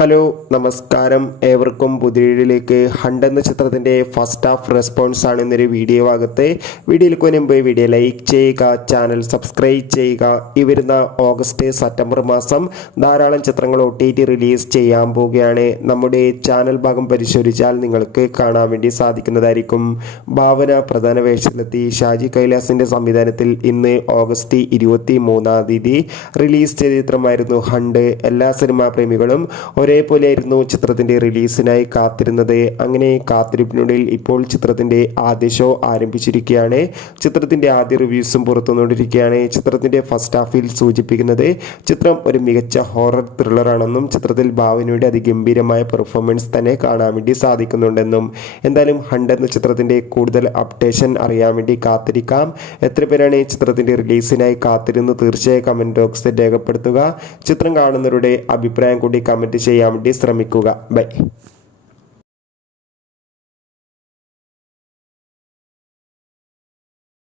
Hello നമസ്കാരം, ഏവർക്കും പുതിയയിലേക്ക് hunt എന്ന ചിത്രത്തിൻ്റെ ഫസ്റ്റ് ഹാഫ് റെസ്പോൺസ് ആണ് ഇന്നൊരു വീഡിയോ ഭാഗത്ത്. വീഡിയോയിലേക്ക് മുൻപ് വീഡിയോ ലൈക്ക് ചെയ്യുക, ചാനൽ സബ്സ്ക്രൈബ് ചെയ്യുക. ഈ വരുന്ന ഓഗസ്റ്റ് സെപ്റ്റംബർ മാസം ധാരാളം ചിത്രങ്ങൾ OTT റിലീസ് ചെയ്യാൻ പോവുകയാണ്. നമ്മുടെ ചാനൽ ഭാഗം പരിശോധിച്ചാൽ നിങ്ങൾക്ക് കാണാൻ വേണ്ടി സാധിക്കുന്നതായിരിക്കും. ഭാവന പ്രധാന വേഷത്തിലെത്തി ഷാജി കൈലാസിൻ്റെ സംവിധാനത്തിൽ ഇന്ന് ഓഗസ്റ്റ് 23-ാം തീയതി റിലീസ് ചെയ്ത ചിത്രമായിരുന്നു ഹണ്ട്. എല്ലാ സിനിമാ പ്രേമികളും ഒരേപോലെയായിരുന്നു ചിത്രത്തിൻ്റെ റിലീസിനായി കാത്തിരുന്നത്. അങ്ങനെ കാത്തിരിപ്പിനുള്ളിൽ ഇപ്പോൾ ചിത്രത്തിൻ്റെ ആദ്യ ഷോ ആരംഭിച്ചിരിക്കുകയാണ്. ചിത്രത്തിൻ്റെ ആദ്യ റിവ്യൂസും പുറത്തുവന്നുകൊണ്ടിരിക്കുകയാണ്. ചിത്രത്തിൻ്റെ ഫസ്റ്റ് ഹാഫിൽ സൂചിപ്പിക്കുന്നത് ചിത്രം ഒരു മികച്ച ഹൊറർ ത്രില്ലറാണെന്നും ചിത്രത്തിൽ ഭാവനയുടെ അതിഗംഭീരമായ പെർഫോമൻസ് തന്നെ കാണാൻ വേണ്ടി സാധിക്കുന്നുണ്ടെന്നും. എന്തായാലും ഹണ്ട് എന്ന ചിത്രത്തിൻ്റെ കൂടുതൽ അപ്ഡേഷൻ അറിയാൻ വേണ്ടി കാത്തിരിക്കാം. എത്ര പേരാണ് ചിത്രത്തിൻ്റെ റിലീസിനായി കാത്തിരുന്ന് തീർച്ചയായും കമൻറ്റ് ബോക്സിൽ രേഖപ്പെടുത്തുക. ചിത്രം കാണുന്നവരുടെ അഭിപ്രായം കൂടി കമൻറ്റ് ചെയ്യാൻ വേണ്ടി ശ്രമിക്കുക. ബൈ.